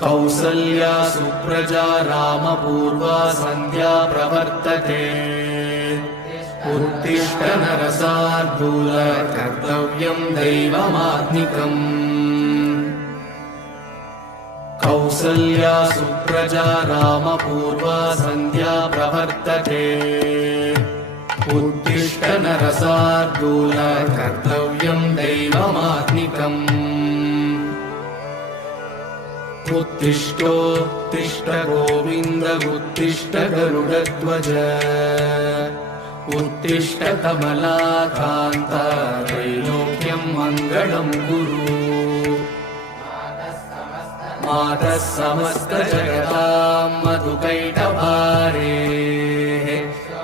कौसल्या सुप्रजा रामपूर्वा सन्ध्या प्रवर्तते उत्तिष्ठ नरसार्दूल कर्तव्यं दैवमात्मिकम् कौसल्या सुप्रजा रामपूर्वा सन्ध्या प्रवर्तते उत्तिष्ठ नरसार्दूल कर्तव्यं दैवमात्मिकम् उत्तिष्ठोत्तिष्ठ गोविन्द उत्तिष्ठ गरुडध्वज उत्तिष्ठ कमलाकान्त त्रैलोक्यं मङ्गलं कुरु मातः समस्त जगतां मधुकैटभारे